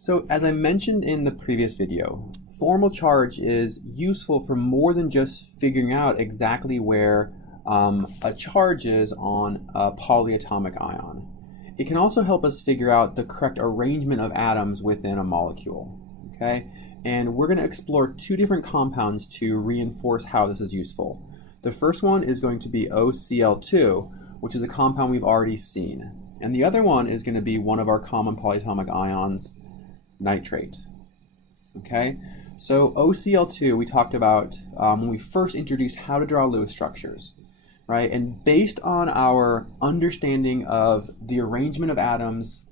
So as I mentioned in the previous video, formal charge is useful for more than just figuring out exactly where a charge is on a polyatomic ion. It can also help us figure out the correct arrangement of atoms within a molecule. Okay? And we're going to explore two different compounds to reinforce how this is useful. The first one is going to be OCl2, which is a compound we've already seen. And the other one is going to be one of our common polyatomic ions, nitrate. Okay, so OCl2 we talked about when we first introduced how to draw Lewis structures, right? And based on our understanding of the arrangement of atoms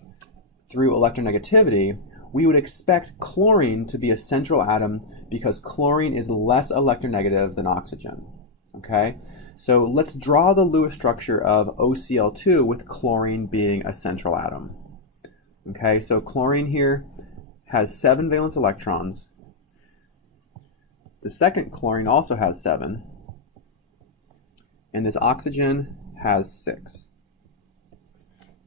through electronegativity, we would expect chlorine to be a central atom because chlorine is less electronegative than oxygen. Okay, so let's draw the Lewis structure of OCl2 with chlorine being a central atom. Okay, so chlorine here has 7 valence electrons. The second chlorine also has 7. And this oxygen has 6.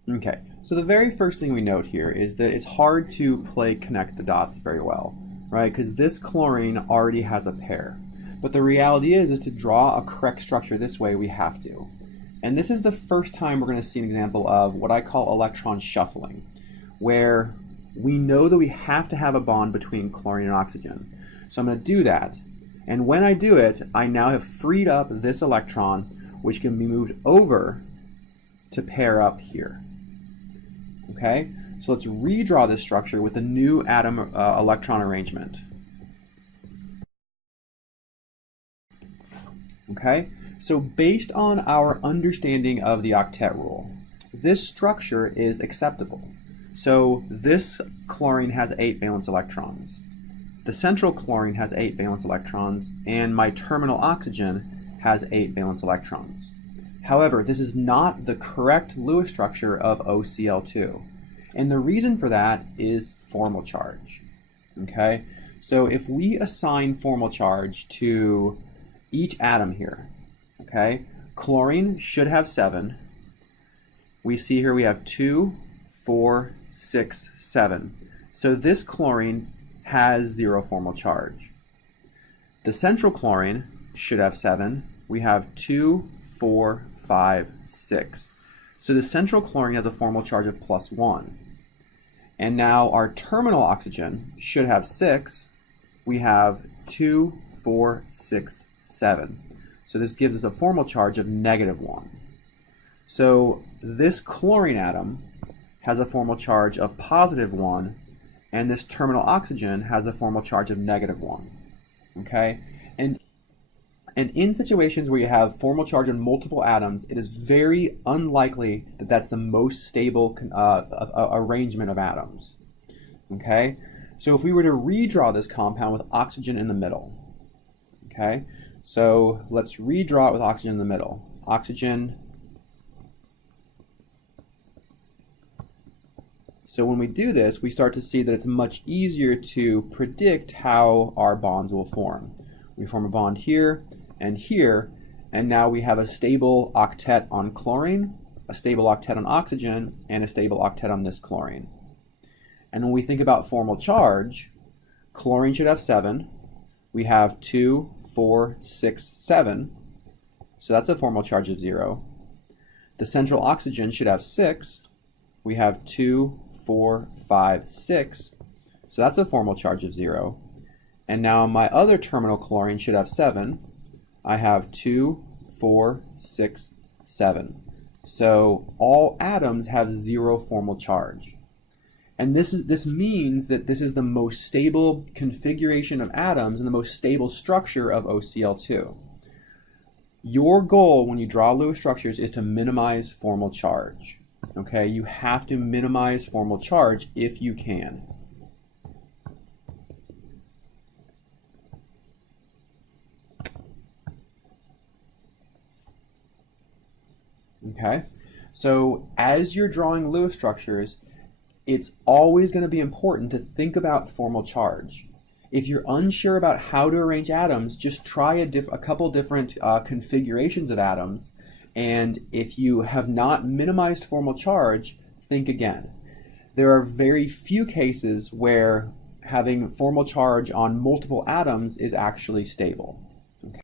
Okay, so the very first thing we note here is that it's hard to connect the dots very well, right? Because this chlorine already has a pair. But the reality is to draw a correct structure this way, we have to. And this is the first time we're going to see an example of what I call electron shuffling, where we know that we have to have a bond between chlorine and oxygen. So I'm going to do that. And when I do it, I now have freed up this electron, which can be moved over to pair up here. Okay? So let's redraw this structure with the new atom electron arrangement. Okay? So based on our understanding of the octet rule, this structure is acceptable. So this chlorine has 8 valence electrons. The central chlorine has 8 valence electrons, and my terminal oxygen has 8 valence electrons. However, this is not the correct Lewis structure of OCl2. And the reason for that is formal charge. Okay? So if we assign formal charge to each atom here, okay, chlorine should have 7. We see here we have 2, 4, 6, 7. So this chlorine has 0 formal charge. The central chlorine should have 7. We have 2, 4, 5, 6. So the central chlorine has a formal charge of +1. And now our terminal oxygen should have 6. We have 2, 4, 6, 7. So this gives us a formal charge of -1. So this chlorine atom has a formal charge of +1, and this terminal oxygen has a formal charge of -1. Okay? And in situations where you have formal charge on multiple atoms, it is very unlikely that that's the most stable arrangement of atoms. Okay? So if we were to redraw this compound with oxygen in the middle, okay? So let's redraw it with oxygen in the middle. Oxygen. So when we do this, we start to see that it's much easier to predict how our bonds will form. We form a bond here, and now we have a stable octet on chlorine, a stable octet on oxygen, and a stable octet on this chlorine. And when we think about formal charge, chlorine should have 7. We have 2, 4, 6, 7. So that's a formal charge of 0. The central oxygen should have 6. We have 2, 4, 5, 6. So that's a formal charge of 0. And now my other terminal chlorine should have 7. I have 2, 4, 6, 7. So all atoms have 0 formal charge. And this means that this is the most stable configuration of atoms and the most stable structure of OCl2. Your goal when you draw Lewis structures is to minimize formal charge. Okay, you have to minimize formal charge if you can. Okay, so as you're drawing Lewis structures, it's always going to be important to think about formal charge. If you're unsure about how to arrange atoms, just try a couple different configurations of atoms, and if you have not minimized formal charge, think again. there are very few cases where having formal charge on multiple atoms is actually stable.